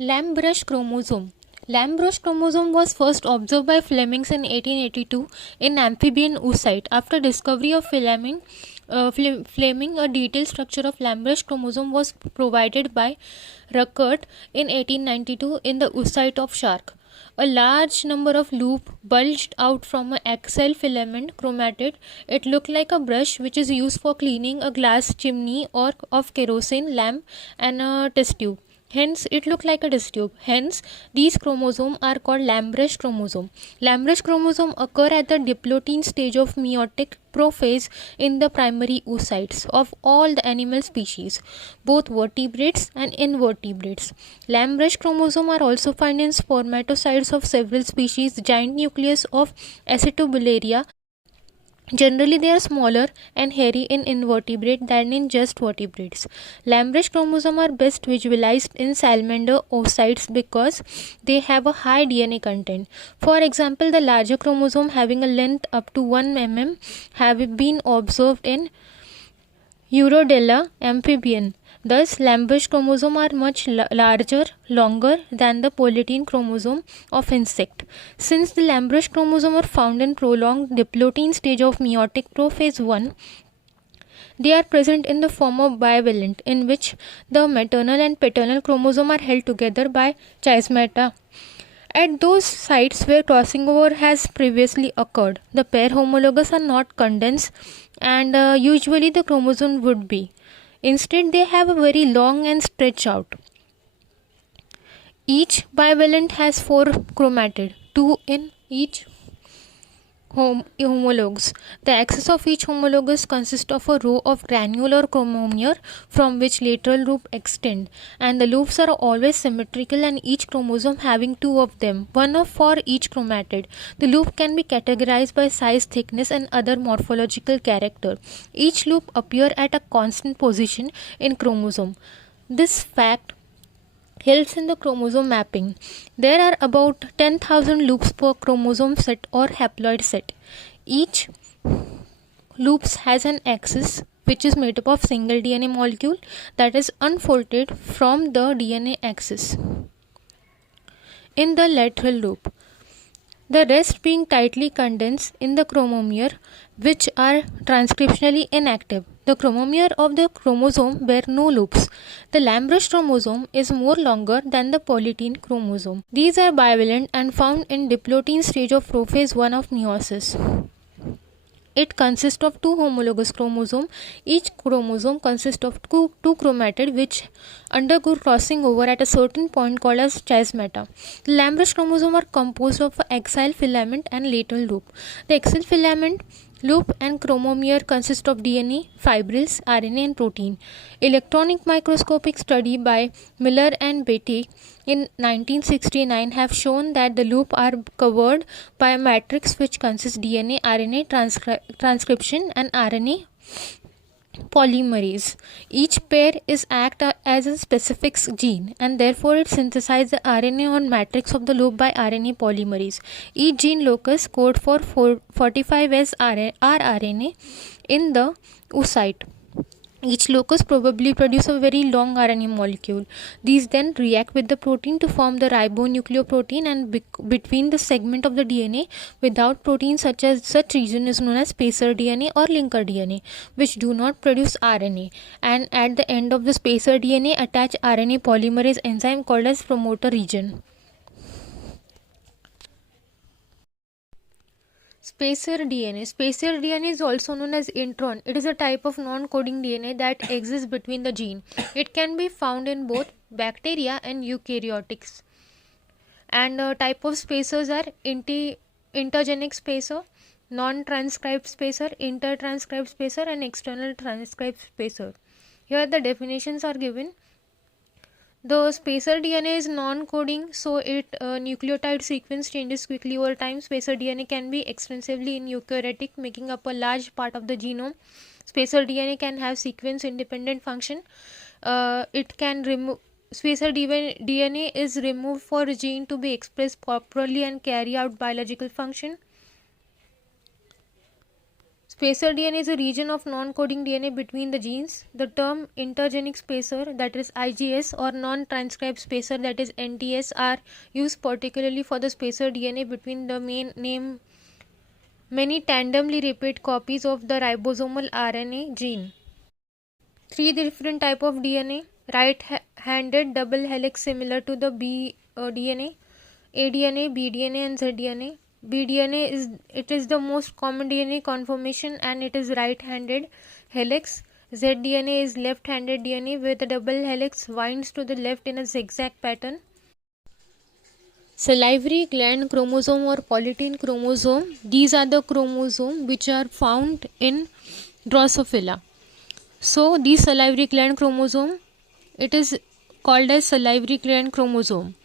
Lamb-brush chromosome. Lamb-brush chromosome was first observed by Fleming in 1882 in amphibian oocyte. After discovery of Fleming, a detailed structure of Lamb-brush chromosome was provided by Ruckert in 1892 in the oocyte of shark. A large number of loops bulged out from an axial filament chromatid. It looked like a brush which is used for cleaning a glass chimney or of kerosene lamp and a test tube. Hence, it looked like a test tube. Hence, these chromosomes are called Lamb-brush chromosome. Lamb-brush chromosome occur at the diplotin stage of meiotic prophase in the primary oocytes of all the animal species, both vertebrates and invertebrates. Lamb-brush chromosome are also found in spermatocytes of several species, giant nucleus of Acetobularia. Generally, they are smaller and hairy in invertebrate than in just vertebrates. Lamb-brush chromosomes are best visualized in salamander oocytes because they have a high DNA content. For example, the larger chromosome having a length up to 1 mm have been observed in Urodela amphibian. Thus, Lamb-brush chromosomes are much larger, longer than the Polytene chromosome of insect. Since the Lamb-brush chromosomes are found in prolonged diplotin stage of meiotic prophase 1, they are present in the form of bivalent, in which the maternal and paternal chromosome are held together by chiasmata. At those sites where crossing over has previously occurred, the pair homologous are not condensed, and usually the chromosome would be. Instead, they have a very long and stretch out. Each bivalent has 4 chromatid, 2 in each homologs. The axis of each homologous consists of a row of granular chromomere from which lateral loop extend, and the loops are always symmetrical and each chromosome having 2 of them, one for each chromatid. The loop can be categorized by size, thickness and other morphological character. Each loop appear at a constant position in chromosome. This fact helps in the chromosome mapping. There are about 10,000 loops per chromosome set or haploid set. Each loops has an axis which is made up of single DNA molecule that is unfolded from the DNA axis in the lateral loop, the rest being tightly condensed in the chromomere, which are transcriptionally inactive. The chromomere of the chromosome bear no loops. The Lamb-brush chromosome is more longer than the Polytene chromosome. These are bivalent and found in diplotin stage of prophase 1 of meiosis. It consists of 2 homologous chromosomes. Each chromosome consists of two chromatids which undergo crossing over at a certain point called as chiasmata. The Lamb-brush chromosomes are composed of axial filament and lateral loop. The axial filament, loop and chromomere consist of DNA, fibrils, RNA and protein. Electronic microscopic study by Miller and Beatty in 1969 have shown that the loop are covered by a matrix which consists DNA, RNA transcription and RNA polymerase. Each pair is act as a specific gene and therefore it synthesizes the RNA on matrix of the loop by RNA polymerase. Each gene locus code for 45S rRNA in the oocyte. Each locus probably produces a very long RNA molecule. These then react with the protein to form the ribonucleoprotein, and between the segment of the DNA without protein such region is known as spacer DNA or linker DNA, which do not produce RNA, and at the end of the spacer DNA attach RNA polymerase enzyme called as promoter region. Spacer DNA. Spacer DNA is also known as intron. It is a type of non-coding DNA that exists between the gene. It can be found in both bacteria and eukaryotics. And type of spacers are intergenic spacer, non-transcribed spacer, intertranscribed spacer and external transcribed spacer. Here the definitions are given. The spacer DNA is non-coding, so its nucleotide sequence changes quickly over time. Spacer DNA can be extensively in eukaryotic, making up a large part of the genome. Spacer DNA can have sequence-independent function. It can remove. Spacer DNA is removed for a gene to be expressed properly and carry out biological function. Spacer DNA is a region of non-coding DNA between the genes. The term intergenic spacer, that is IGS, or non-transcribed spacer, that is NTS, are used particularly for the spacer DNA between the many tandemly repeat copies of the ribosomal RNA gene. Three different type of DNA: right-handed double helix similar to the BDNA, ADNA, BDNA, and zDNA. BDNA is the most common DNA conformation and it is right-handed helix. zDNA is left-handed DNA where the double helix winds to the left in a zigzag pattern. Salivary gland chromosome or Polytene chromosome. These are the chromosomes which are found in Drosophila. So these salivary gland chromosome, it is called as salivary gland chromosome,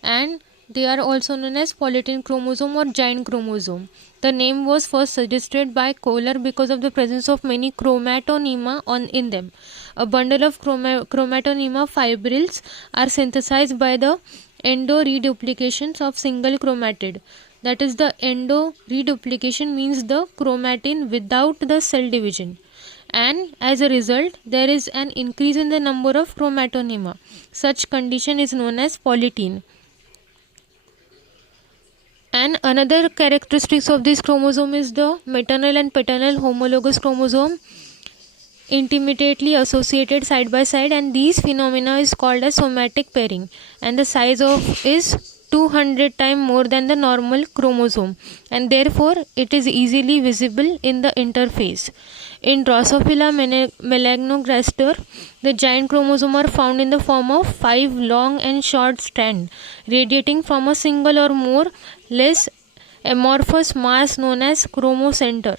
and they are also known as Polytene chromosome or giant chromosome. The name was first suggested by Kohler because of the presence of many chromatonema in them. A bundle of chromatonema fibrils are synthesized by the endo-reduplications of single chromatid. That is, the endo-reduplication means the chromatin without the cell division, and as a result there is an increase in the number of chromatonema. Such condition is known as polytene. And another characteristics of this chromosome is the maternal and paternal homologous chromosome intimately associated side by side, and these phenomena is called as somatic pairing, and the size of is 200 times more than the normal chromosome, and therefore it is easily visible in the interface. In Drosophila melanogaster, the giant chromosome are found in the form of 5 long and short strands radiating from a single or more less amorphous mass known as chromocenter,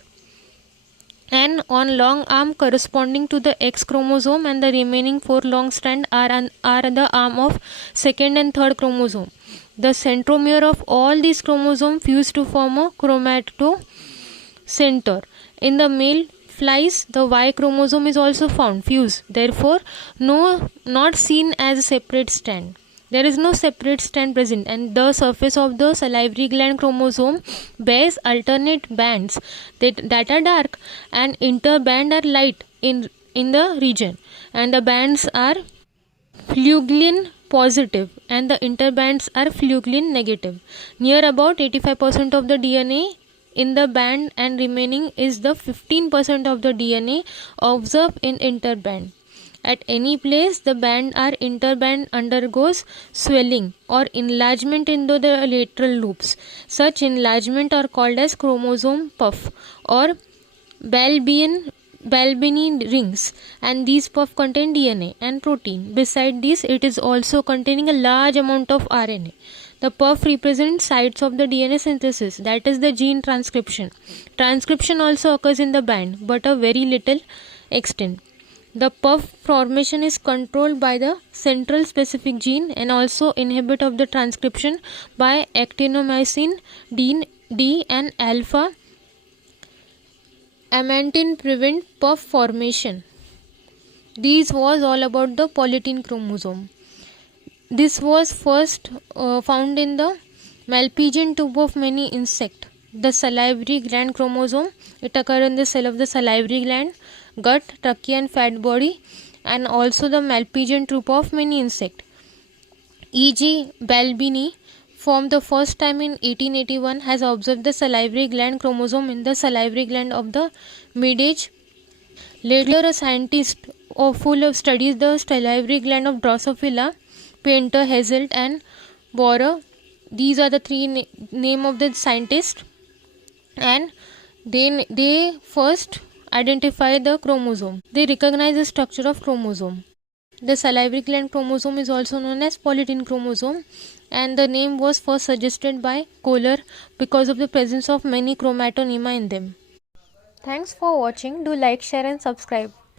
and on long arm corresponding to the X chromosome, and the remaining 4 long strands are the arm of second and third chromosome. The centromere of all these chromosomes fuse to form a chromatocenter. In the male flies, the Y chromosome is also found fused, therefore not seen as a separate strand. There is no separate strand present, and the surface of the salivary gland chromosome bears alternate bands that are dark and interband are light in the region, and the bands are fluglin positive and the interbands are fluglin negative. Near about 85% of the DNA in the band, and remaining is the 15% of the DNA observed in interband. At any place the band or interband undergoes swelling or enlargement into the lateral loops. Such enlargement are called as chromosome puff or Balbini rings, and these puff contain DNA and protein. Beside this, it is also containing a large amount of RNA. The puff represents sites of the DNA synthesis, that is the gene transcription. Transcription also occurs in the band, but a very little extent. The puff formation is controlled by the central specific gene and also inhibit of the transcription by actinomycin D and alpha amantine prevent puff formation. This was all about the Polytene chromosome. This was first found in the Malpighian tube of many insects. The salivary gland chromosome, it occurs in the cell of the salivary gland, gut, trachea and fat body, and also the Malpighian tube of many insects. E.G. Balbini formed the first time in 1881 has observed the salivary gland chromosome in the salivary gland of the mid-age. Later a scientist full of studies the salivary gland of Drosophila, Painter, Hazelt and Borer. These are the three name of the scientists, and they first identify the chromosome. They recognize the structure of chromosome. The salivary gland chromosome is also known as Polytene chromosome, and the name was first suggested by Kohler because of the presence of many chromatonema in them. Thanks for watching. Do like, share and subscribe.